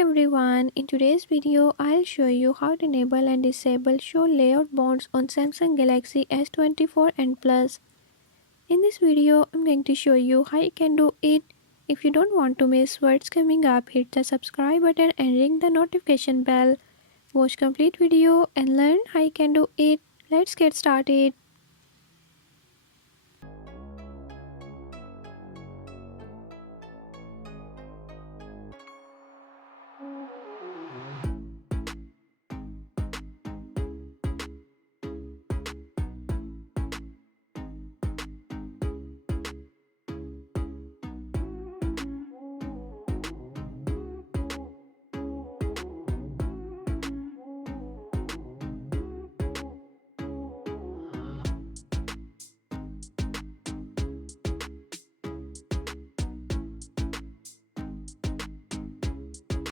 everyone, in today's video I'll show you how to enable and disable show layout modes on Samsung Galaxy S24 and Plus. In this video I'm going to show you how you can do it. If you don't want to miss what's coming up, hit the subscribe button and ring the notification bell. Watch complete video and learn how you can do it. Let's get started.